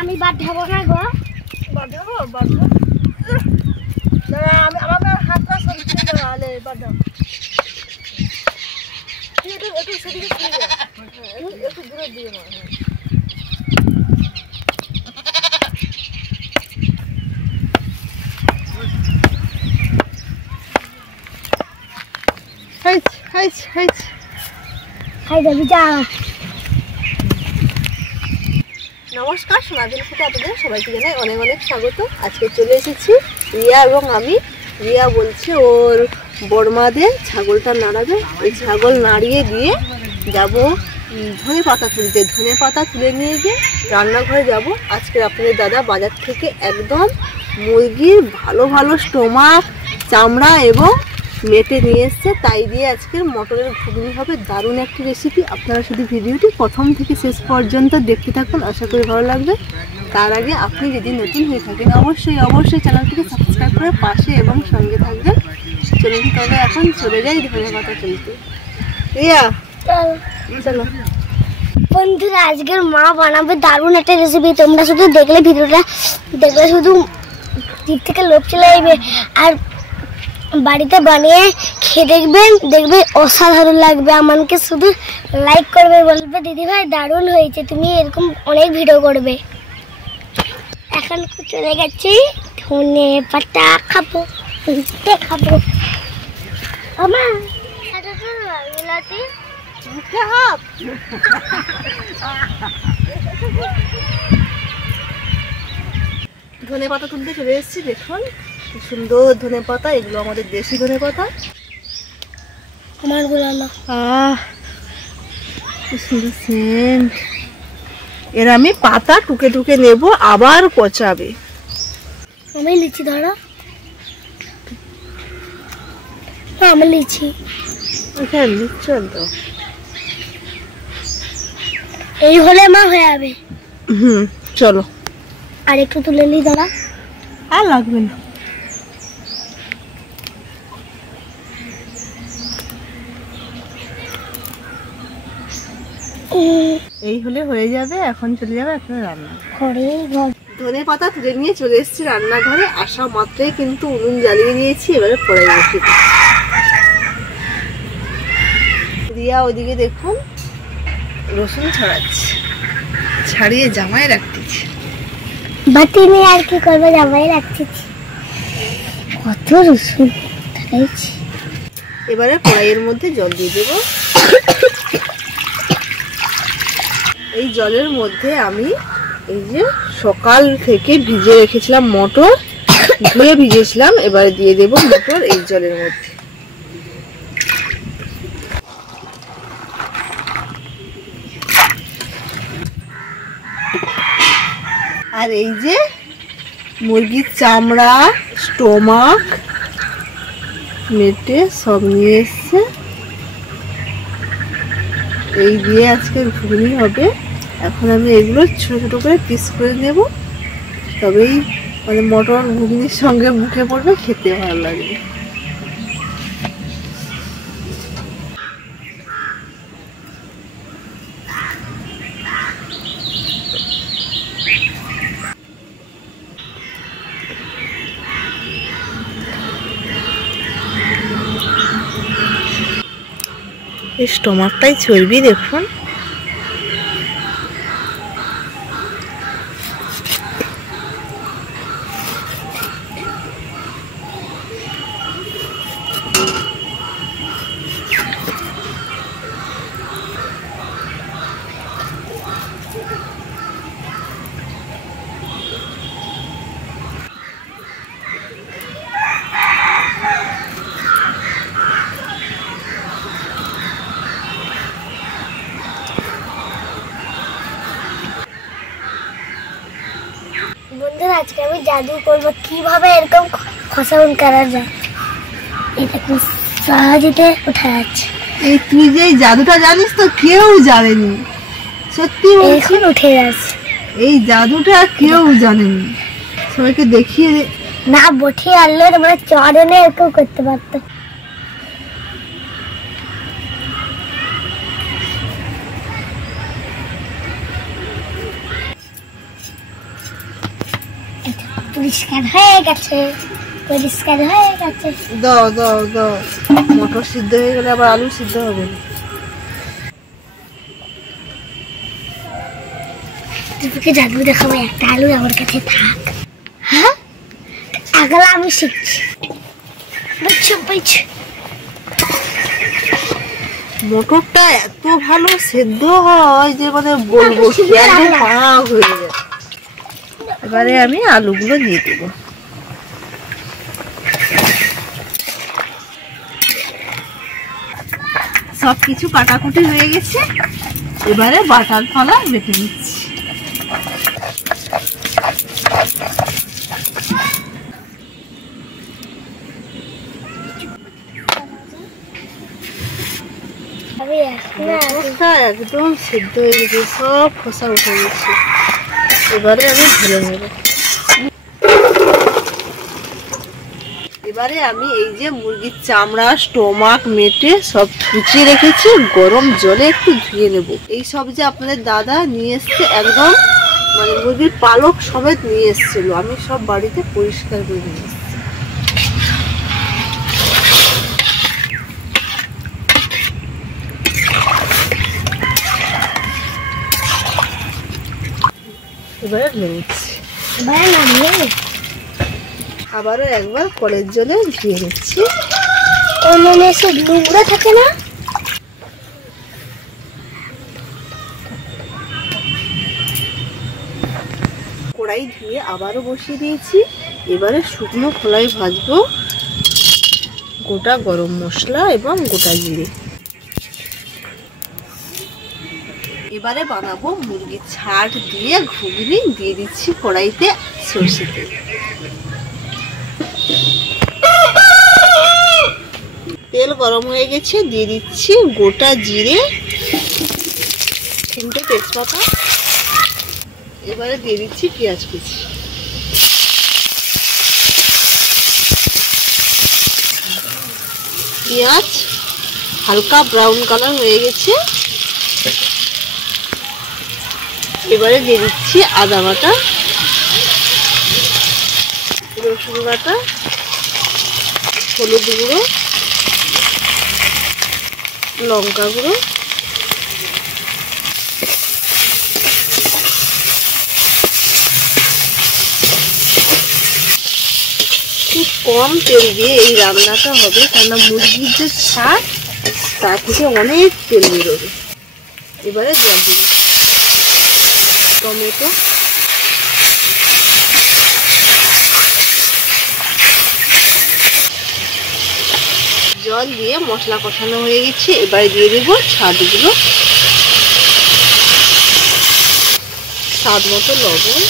আমি বাঁধাবো না গো, বাঁধাবো বাঁধাবো আমার হাতটা সরিয়ে দাঁড়ালে বাঁধাবো। একটু সেদিকে একটু দূরে দিয়ে নমস্কার, সোনাদিন থেকে আপনাদের সবাইকে জানাই অনেক অনেক স্বাগত। আজকে চলে এসেছি রিয়া এবং আমি। রিয়া বলছে ওর বড়মাদের ছাগলটা নাড়াবে, ওই ছাগল নাড়িয়ে দিয়ে যাব ধনে পাতা তুলতে। ধনে পাতা তুলে নিয়ে গিয়ে রান্নাঘরে যাব। আজকে আপনাদের দাদা বাজার থেকে একদম মুরগির ভালো ভালো স্টোমাক, চামড়া এবং মেটে নিয়ে এসছে, তাই দিয়ে আজকের মটরের ঘুগনি হবে। দারুণ একটি রেসিপি। আপনারা শুধু ভিডিওটি প্রথম থেকে শেষ পর্যন্ত দেখতে থাকুন, আশা করি ভালো লাগবে। তার আগে আপনি যদি নতুন হয়ে থাকেন অবশ্যই চ্যানেলটিকে সাবস্ক্রাইব করে পাশে এবং সঙ্গে থাকবেন। চলুন তবে এখন চলে যাই ধনে পাতা তুলতে। রিয়া চলো। বন্ধুরা, আজকের মা বানাবে দারুণ একটা রেসিপি। তোমরা শুধু দেখলে ভিডিওটা দেখলে শুধু জিভ থেকে লোভ চলে যাবে, আর বাড়িতে বানিয়ে খেয়ে দেখবে অসাধারণ লাগবে। আমাকে শুধু লাইক করবে, বলবে দিদি ভাই দারুণ হয়েছে, তুমি এরকম অনেক ভিডিও করবে। এখন চলে গেছি ধনে পাতা খাবো, খাবো আমার ধনে পাতা তুলতে চলে এসেছি। দেখুন কি সুন্দর ধনে পাতা, এগুলো আমাদের দেশি ধনে পাতা। আমার গুলো কি সুন্দর সেন্ট। এর আমি পাতা টুকে টুকে নেব, আবার পচাবে। আমি লিচি ধরো, আমি লিচি চল তো, এই হলে মা হয়ে যাবে। চলো আর একটু তুলে নি দাঁড়া, আর লাগবে না। এই হলে হয়ে যাবে। এখন চলে যাবে এখন রান্না ঘরে। ধনে পাতা তুলে নিয়ে চলে এসেছি রান্নাঘরে। আসা মাত্রই কিন্তু উনুন জ্বালিয়ে নিয়েছি, এবারে কড়াই বসিয়ে দিই। রিয়া ওইদিকে দেখুন রসুন ছড়াচ্ছে, ছাড়িয়ে জামায় রাখতেছি। বাতি নিয়ে আর কি করবো, জামাই রাখতেছি। কত রসুন ছাড়াইছি। এবারে কড়াইয়ের মধ্যে জল দিয়ে দেবো। এই জলের মধ্যে আমি এই যে সকাল থেকে ভিজে রেখেছিলাম মটর, ধুয়ে ভিজেছিলাম, এবারে দিয়ে দেবো মটর এই জলের মধ্যে। আর এই যে মুরগির চামড়া, স্টোমাক, মেটে সব নিয়ে এসছে, এই দিয়ে আজকে ঘুগনি হবে। এখন আমি এগুলো ছোট ছোট করে পিস করে নেব, তবেই মানে মটর ঘুগনির সঙ্গে মুখে পড়বে, খেতে ভালো লাগবে। এই স্টোমাকটাই চর্বি দেখুন। আজকে আমি জাদু করবো কিভাবে এরকম খসাউন করা যায়। এটা খুব সহজেতে উঠা যাচ্ছে। এই তুই যে এই জাদুটা জানিস তো কেউ জানেনি, সত্যি বলছি। এখন উঠে যাচ্ছে। এই জাদুটা কেউ জানেনি, সবাইকে দেখিয়ে না বঠে আনলে তোমরা চরণে এরকম করতে পারতো। পরিষ্কার হয়ে গেছে, পরিষ্কার হয়ে গেছে। দাও দাও দাও, মটর সিদ্ধ হয়ে গেলে আবার আলু সিদ্ধ হবে। তোকে জাদু দেখাবো, একটা আলু আমার কাছে থাক। হ্যাঁ আগলা আমি শিখছি। বুঝছো বুঝছো। মটরটা এত ভালো সেদ্ধ হয় যে মানে বলবো কি, একদম পাক হয়ে যায়। এবারে আমি আলুগুলো দিয়ে দেবো। সবকিছু কাটাকুটি হয়ে গেছে, এবারে বাটার ফলা বেটে নিচ্ছি। একদম সেদ্ধ হয়ে গেছে, সব খোসা উঠে গেছে। এবারে আমি ঢেলে নেব। এবারে আমি এই যে মুরগির চামড়া, স্টোমাক মেটে সব কুচিয়ে রেখেছি, গরম জলে একটু ধুয়ে নেব। এই সব যে আপনাদের দাদা নিয়ে এসছে, একদম মানে মুরগির পালক সমেত নিয়ে এসেছিল, আমি সব বাড়িতে পরিষ্কার করে নিয়ে এসেছি। এবারে নিচ্ছি, আবারও একবার কলের জলে ধুয়ে নিচ্ছি। নোংরা থাকে না। কড়াই ধুয়ে আবারও বসিয়ে দিয়েছি। এবারে শুকনো খোলায় ভাজবো গোটা গরম মশলা এবং গোটা জিরে। এবারে বানাবো মুরগির ছাট দিয়ে ঘুগনি। দিয়ে দিচ্ছি কড়াইতে সরষে তেল। তেল গরম হয়ে গেছে, দিয়ে দিচ্ছি গোটা জিরে, 3টে তেজপাতা। এবারে দিয়ে দিচ্ছি পেঁয়াজ কুচি। পেঁয়াজ হালকা ব্রাউন কালার হয়ে গেছে, এবারে দিয়ে দিচ্ছি আদা বাটা, রসুন বাটা, হলুদ গুঁড়ো, লঙ্কা গুঁড়ো, খুব কম তেল দিয়ে এই রান্নাটা হবে, কেননা মুরগির যে ছাট তা থেকে অনেক তেল বেরোবে। এবারে জল দিব, টমেটো, জল দিয়ে মশলা কষানো হয়ে গেছে। এবারে দিয়ে দেবো ছাটগুলো, স্বাদ মতো লবণ,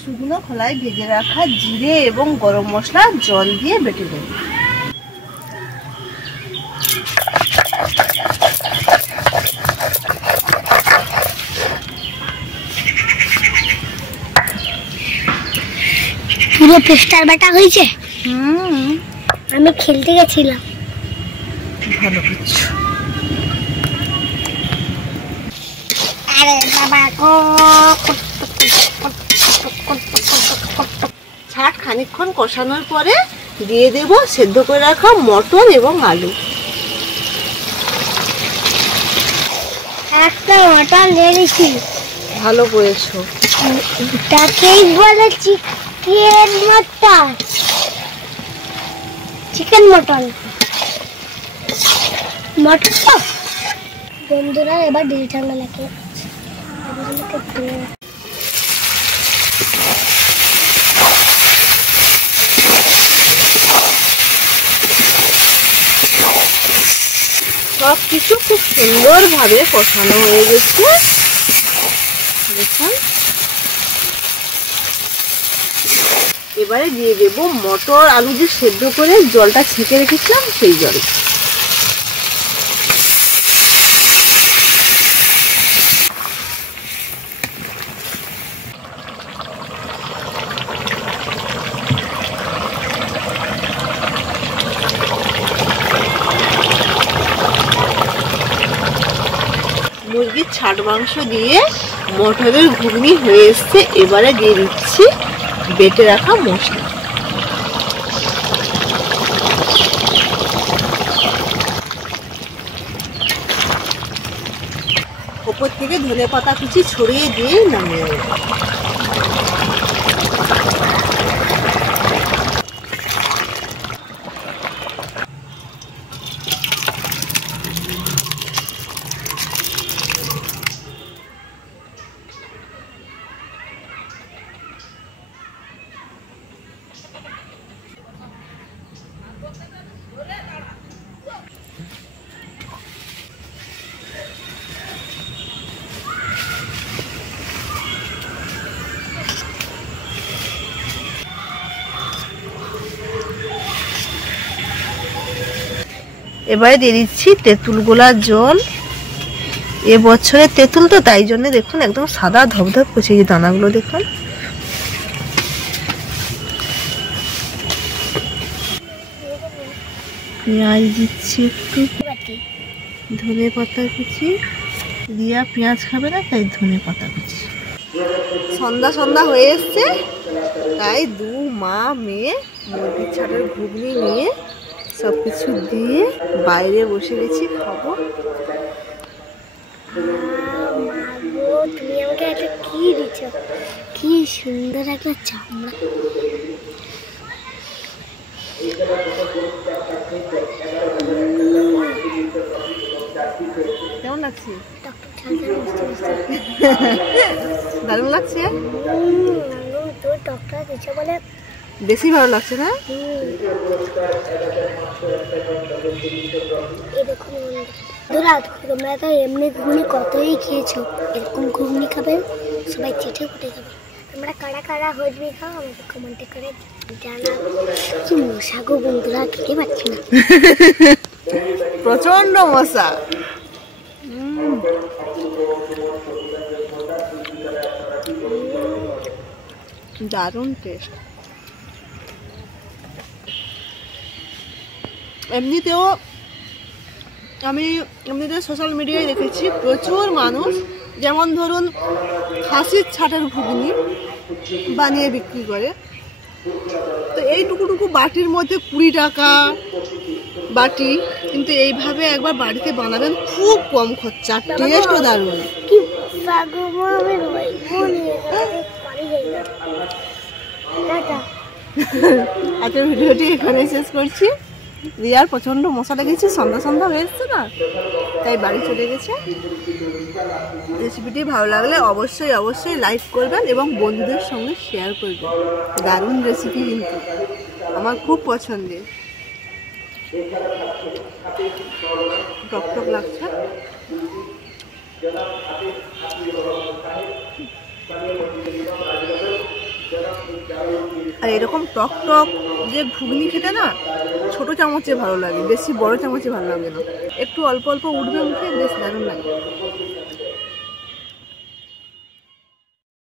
শুকনো খোলায় ভেজে রাখা জিরে এবং গরম মশলা জল দিয়ে বেটে দেব। পুরো পেস্টার বাটা হয়েছে। আমি খেলতে গেছিলাম। ভালো করছো। আরে বাবা গো, ছাট খানিকক্ষণ কষানোর পরে দিয়ে দেব সেদ্ধ করে রাখা মটর এবং আলু। একটা মটন দিয়ে দিচ্ছি। ভালো করেছো। তাকেই বলে chicken mutton. Chicken mutton mutton. বন্ধুরা এবার ডিজিটাল লাগে। সব কিছু খুব সুন্দরভাবে কষানো হয়ে গেছে। দেখুন, এবারে দিয়ে দেবো মটর আলু যে সেদ্ধ করে জলটা ছেঁকে রেখেছিলাম সেই জল। মুরগির ছাট মাংস দিয়ে মটরের ঘুগনি হয়ে এসছে। এবারে দিয়ে দিচ্ছি বেটে রাখা মশলা। ওপর থেকে ধনেপাতা কুচি ছড়িয়ে দিয়ে নামিয়ে নেব। এবারে দিয়ে দিচ্ছি তেঁতুল গোলার জল। এবছরের তেঁতুল তো, তাই জন্য দেখুন একদম সাদা ধবধব করছে, এই দানাগুলো দেখুন। পেঁয়াজ দিচ্ছি একটু, ধনে পাতা কুচি। রিয়া পেঁয়াজ খাবে না, তাই ধনে পাতা কুচি। সন্ধ্যা সন্ধ্যা হয়ে এসছে, তাই দু মা মেয়ে মুরগির ছাটের ঘুগনি নিয়ে সব কিছু দিয়ে বাইরে বসে গেছি খাবো। তুমি আমাকে একটা কি দিচ্ছ, কি সুন্দর একটা চামড়া। কেমন লাগছে? দারুণ লাগছে। তোর ডক্টর দিচ্ছে বলে বেশি ভালো লাগছে না? তোমরা তো এমনি ঘুগনি কতই খেয়েছো, এরকম ঘুগনি খাবে সবাই চেটে ফুটে খাবে। তোমরা কারা কারা হজবি খাও আমাকে কমেন্টে করে জানাবে। কি মশা গো বন্ধুরা, খেতে পাচ্ছি না, প্রচন্ড মশা। দারুণ টেস্ট। এমনিতে সোশ্যাল মিডিয়ায় দেখেছি প্রচুর মানুষ, যেমন ধরুন খাসির ছাটের ঘুগনি বানিয়ে বিক্রি করে। তো এইটুকুটুকু বাটির মধ্যে 20 টাকা বাটি, কিন্তু এইভাবে একবার বাড়িতে বানাবেন, খুব কম খরচা, টেস্টও দারুণ। কি আজকের ভিডিওটি এখানে শেষ করছি। রিয়ার প্রচন্ড মশা লেগেছে, সন্ধ্যা সন্ধ্যা হয়ে এসছে না, তাই বাড়ি চলে গেছে। রেসিপিটি ভালো লাগলে অবশ্যই অবশ্যই লাইক করবেন এবং বন্ধুদের সঙ্গে শেয়ার করবেন। দারুণ রেসিপি, কিন্তু আমার খুব পছন্দের। টক টক লাগছে। আর এরকম টক টক যে ঘুগনি খেতে না ছোট চামচে ভালো লাগে, বেশি বড় চামচে ভালো লাগে না। একটু অল্প অল্প উঠবে মুখে, বেশ দারুণ লাগে।